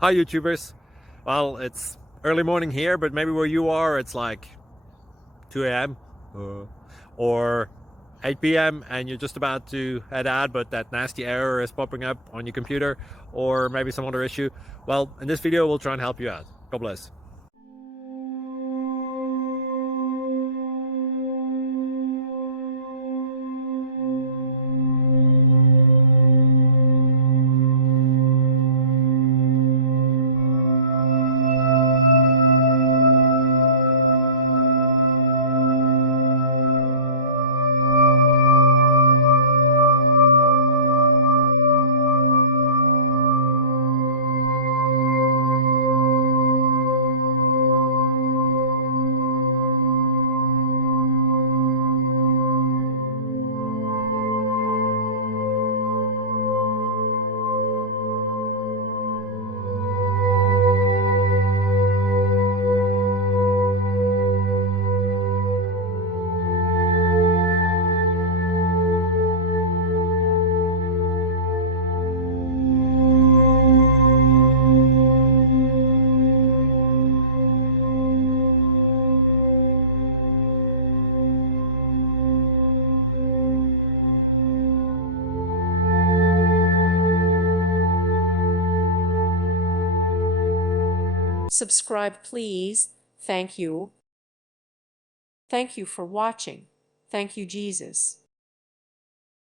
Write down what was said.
Hi YouTubers. Well, it's early morning here, but maybe where you are it's like 2 a.m. Or 8 p.m. and you're just about to head out, but that nasty error is popping up on your computer, or maybe some other issue. Well, in this video we'll try and help you out. God bless. Subscribe, please. Thank you. Thank you for watching. Thank you, Jesus.